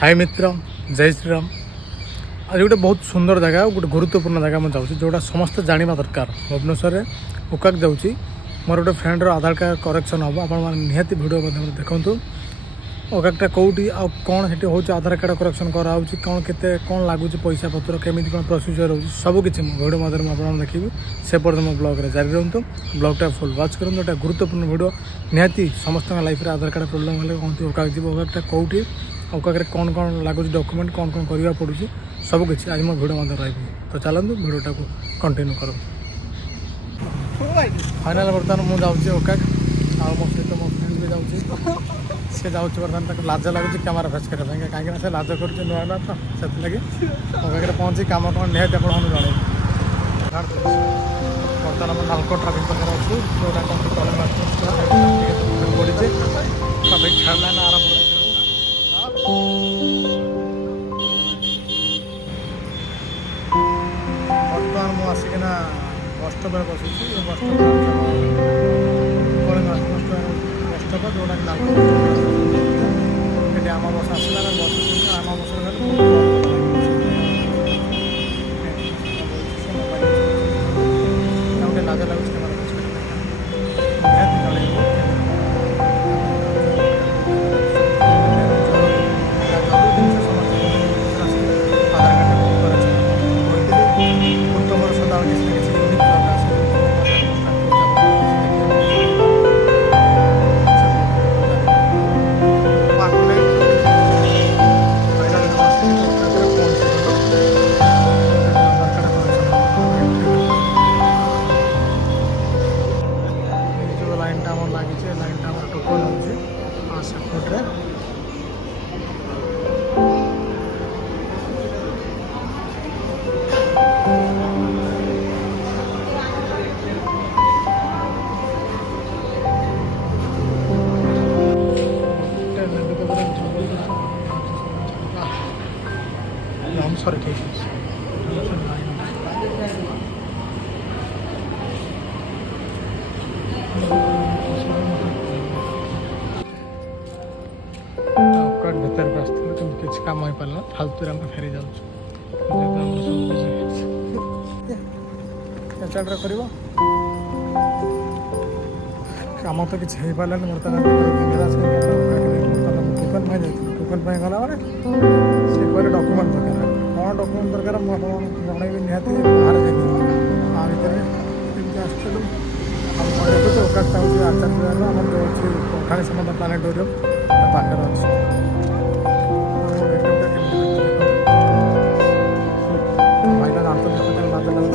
हाय मित्र, जय श्री राम। आज गोटे बहुत सुंदर जगह, गोटे गुरुत्वपूर्ण जगह मैं जाऊँगी जोटा समस्त जानवा दरकार। भुवनेश्वर में उकाक जाऊँगी, मोर गोटे फ्रेंडर आधार कार्ड करेक्शन हम आप निहाती भिडियो देखूँ ओकाकटा कौटी आ कौन से हूँ आधार कार्ड करेक्शन कराऊँ कौन के कौन लगुच पैसा पतर केमी कौन प्रोसीजर हो सबकि भिडियो मध्य मुझे देखी से पर्यटन मो ब्लॉग रे जारी रहूँ। ब्लॉगटा फुल वाच करूँ। गोटे गुरुत्वपूर्ण भिडियो निहाती समस्त लाइफ में आधार कार्ड प्रोब्लेम हेल्ले कहते ओकाक जी ओकाकटा कौटी ओकाक कौन कौन लगुच डॉक्यूमेंट कौन कौन करने पड़ुଛି सबकि आज मो भिडियो मध्य रही। तो चलतु भिडियोटा को कंटिन्यू करूँ। फाइनाल बर्तमान मुझे जाऊँगी ओकाक आ मो सहित मो फ्रेंड भी जाऊँगी सी जाऊँ बर्तमान लाज लगुच कैमेरा फेस करने कहीं से लाज कर नुआ नुआ तो से ओकाक पहुँची कम कौन निहत आप जन बर्तमान आम नालको ट्राफिक पाखे अच्छे जोटा कौन बढ़ी ट्राफिक छाड़ा आरंभ बर्तमान मुझे आसिकना बस स्टप बसुची बस स्टप बस स्टप जोटा नालको आम बस आसला बस आम बस लाज लगुच सॉरी ठीक भीतर भी आसते किसी कम हो पारा फालतू आम फेरी जाऊँ कर कम तो किसी हो पारानी बर्तमान टोकन पाई जाती टोकन पाई गला से कहले डॉक्यूमेंट दरकार कौन डॉक्यूमेंट दरकार जनइबी निहाती बाहर जाइए आ भर आसलु देखो ओकाक हूँ आचार्य आम जो अच्छी पठाणी सामंत प्लानेटोरियम पाखे अच्छे भाईला जानते लाज लगुच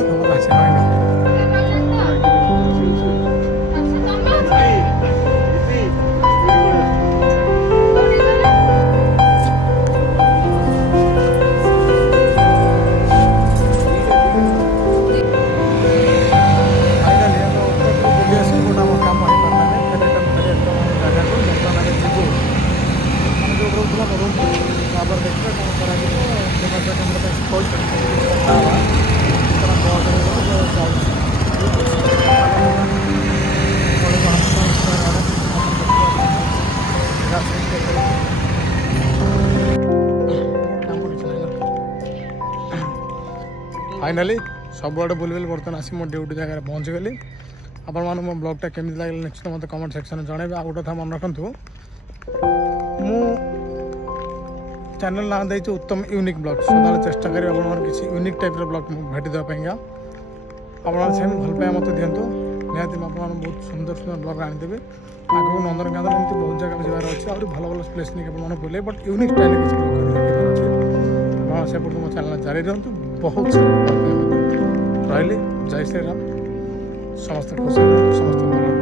फाइनाली सब आड़े बुल बर्तमान आसी मो ड्यूटी जगह पहुँची गली। आपण मानू मो ब्लॉगटा केमी लगे नेक्स्ट मत कमेंट सेक्शन में जनइबे। आ गोटे था मन रखु मु चैनल ना दे उत्तम यूनिक ब्लॉग सदा चेष्टा करी आप किसी यूनिक टाइप ब्लॉग भेटी देवाई आप भल पाए मत दिंतु निहती आप बहुत सुंदर सुंदर ब्लॉग आनीदेवी आगे नंदनकानन एमती बहुत जगह जबार अच्छे और भल भल प्लेस नहीं आप बुले बट यूनिक स्टाइल किसी ब्लॉग अच्छे से मो चैनल जारी रहतु बहुत रही। जय श्री राम। समस्त खुश समस्त